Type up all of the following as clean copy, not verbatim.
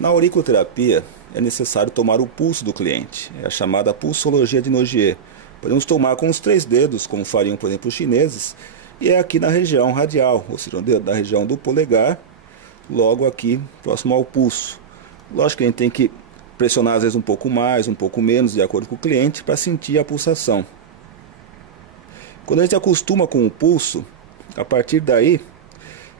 Na auriculoterapia é necessário tomar o pulso do cliente, é a chamada pulsologia de Nogier. Podemos tomar com os 3 dedos, como fariam, por exemplo, os chineses, e é aqui na região radial, ou seja, da região do polegar, logo aqui próximo ao pulso. Lógico que a gente tem que pressionar às vezes um pouco mais, um pouco menos, de acordo com o cliente, para sentir a pulsação. Quando a gente acostuma com o pulso, a partir daí,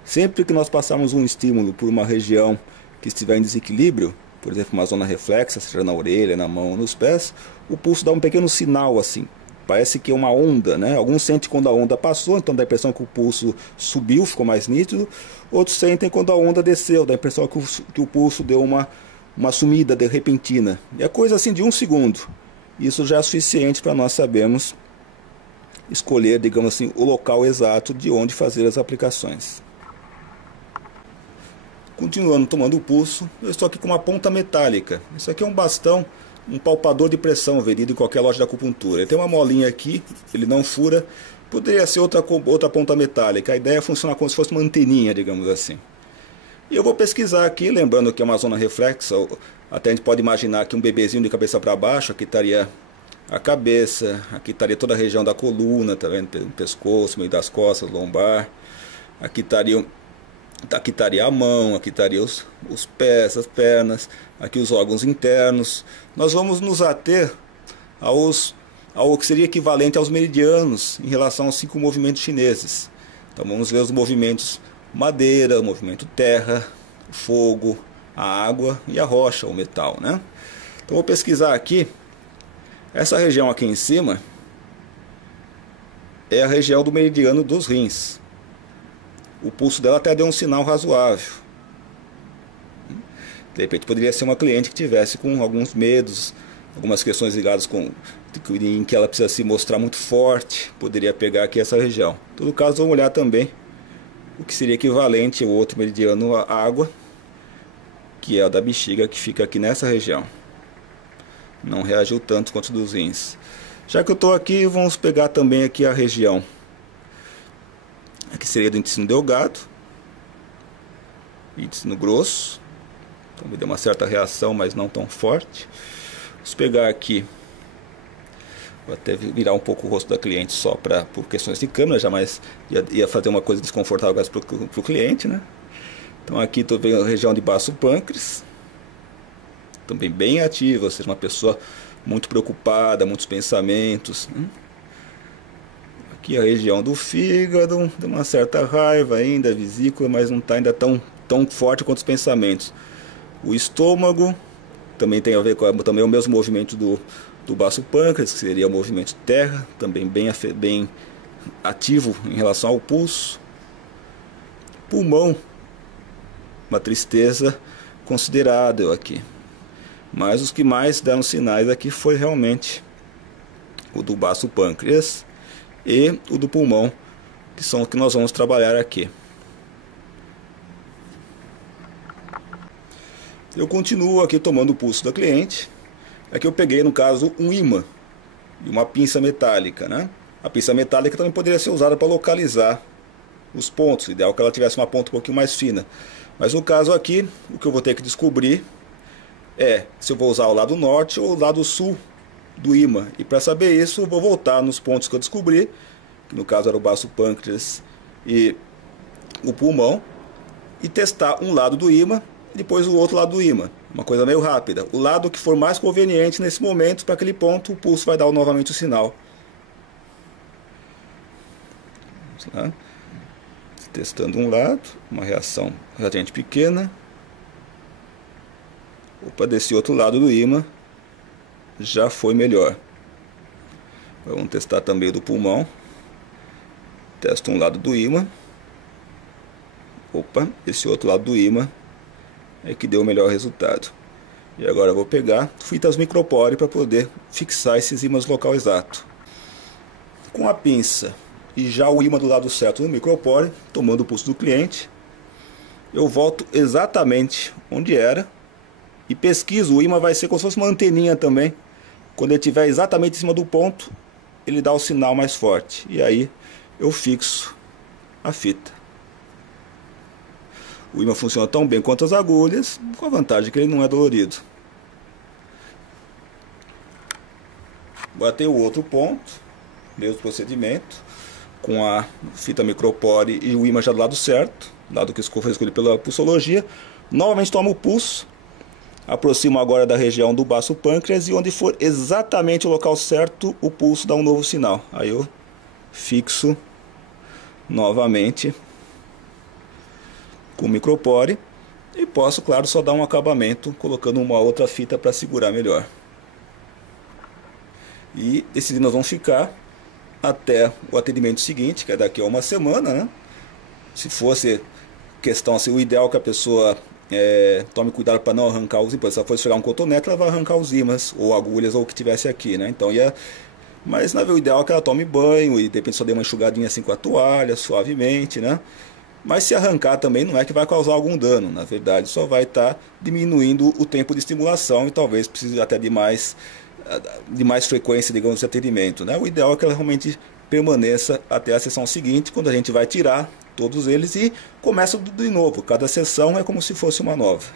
sempre que nós passarmos um estímulo por uma região que estiver em desequilíbrio, por exemplo, uma zona reflexa, seja na orelha, na mão ou nos pés, o pulso dá um pequeno sinal assim. Parece que é uma onda, né? Alguns sentem quando a onda passou, então dá a impressão que o pulso subiu, ficou mais nítido. Outros sentem quando a onda desceu, dá a impressão que o pulso deu uma sumida repentina. É coisa assim de 1 segundo. Isso já é suficiente para nós sabermos escolher, digamos assim, o local exato de onde fazer as aplicações. Continuando tomando o pulso, eu estou aqui com uma ponta metálica. Isso aqui é um bastão, um palpador de pressão vendido em qualquer loja de acupuntura. Ele tem uma molinha aqui, ele não fura. Poderia ser outra ponta metálica. A ideia é funcionar como se fosse uma anteninha, digamos assim. E eu vou pesquisar aqui, lembrando que é uma zona reflexa. Até a gente pode imaginar que um bebezinho de cabeça para baixo, aqui estaria a cabeça, aqui estaria toda a região da coluna, tá vendo? O pescoço, meio das costas, lombar. Aqui estaria a mão, aqui estaria os pés, as pernas, aqui os órgãos internos. Nós vamos nos ater ao que seria equivalente aos meridianos em relação aos 5 movimentos chineses. Então vamos ver os movimentos madeira, o movimento terra, fogo, a água e a rocha, o metal, né? Então vou pesquisar aqui. Essa região aqui em cima é a região do meridiano dos rins. O pulso dela até deu um sinal razoável. De repente poderia ser uma cliente que tivesse com alguns medos, algumas questões ligadas em que ela precisa se mostrar muito forte. Poderia pegar aqui essa região. Em todo caso, vamos olhar também o que seria equivalente ao outro meridiano, a água, que é a da bexiga, que fica aqui nessa região. Não reagiu tanto quanto dos rins. Já que eu estou aqui, vamos pegar também aqui a região que seria do intestino delgado, intestino grosso. Então me deu uma certa reação, mas não tão forte. Vamos pegar aqui, vou até virar um pouco o rosto da cliente só por questões de câmera, jamais ia fazer uma coisa desconfortável para o cliente, né? Então aqui estou vendo a região de baço pâncreas, também bem ativa, ou seja, uma pessoa muito preocupada, muitos pensamentos, né? Aqui a região do fígado, de uma certa raiva ainda, a vesícula, mas não está ainda tão forte quanto os pensamentos. O estômago também tem a ver com também o mesmo movimento do baço pâncreas, que seria o movimento terra, também bem ativo em relação ao pulso. Pulmão, uma tristeza considerável aqui. Mas os que mais deram sinais aqui foi realmente o do baço pâncreas e o do pulmão, que são os que nós vamos trabalhar aqui. Eu continuo aqui tomando o pulso da cliente. Aqui eu peguei, no caso, um ímã e uma pinça metálica, né? A pinça metálica também poderia ser usada para localizar os pontos. O ideal é que ela tivesse uma ponta um pouquinho mais fina. Mas no caso aqui, o que eu vou ter que descobrir é se eu vou usar o lado norte ou o lado sul do ímã. E para saber isso, eu vou voltar nos pontos que eu descobri, que no caso era o baço pâncreas e o pulmão, e testar um lado do ímã e depois o outro lado do ímã. Uma coisa meio rápida. O lado que for mais conveniente nesse momento, para aquele ponto, o pulso vai dar novamente o sinal. Vamos lá. Testando um lado, uma reação relativamente pequena. Opa, desse outro lado do ímã já foi melhor. Vamos testar também o do pulmão. Testo um lado do ímã. Opa, esse outro lado do ímã é que deu o melhor resultado. E agora eu vou pegar fitas micropore para poder fixar esses ímãs no local exato. Com a pinça e já o ímã do lado certo no micropore, tomando o pulso do cliente, eu volto exatamente onde era e pesquiso. O ímã vai ser como se fosse uma anteninha também. Quando ele estiver exatamente em cima do ponto, ele dá o sinal mais forte. E aí eu fixo a fita. O ímã funciona tão bem quanto as agulhas, com a vantagem que ele não é dolorido. Agora tem o outro ponto, mesmo procedimento, com a fita micropore e o ímã já do lado certo, dado que foi escolhido pela pulsologia. Novamente tomo o pulso, aproximo agora da região do baço pâncreas e onde for exatamente o local certo, o pulso dá um novo sinal. Aí eu fixo novamente com o micropore e posso, claro, só dar um acabamento colocando uma outra fita para segurar melhor. E esses nós vamos ficar até o atendimento seguinte, que é daqui a uma semana, né? Se fosse questão assim, o ideal é que a pessoa tome cuidado para não arrancar os ímãs. Se ela for esfregar um cotonete, ela vai arrancar os ímãs, ou agulhas, ou o que tivesse aqui, né? Então mas o ideal é que ela tome banho e de repente só dê uma enxugadinha assim com a toalha, suavemente, né? Mas se arrancar também não é que vai causar algum dano, na verdade só vai estar diminuindo o tempo de estimulação e talvez precise até de mais frequência, digamos, de atendimento, né? O ideal é que ela realmente permaneça até a sessão seguinte, quando a gente vai tirar todos eles e começa de novo. Cada sessão é como se fosse uma nova.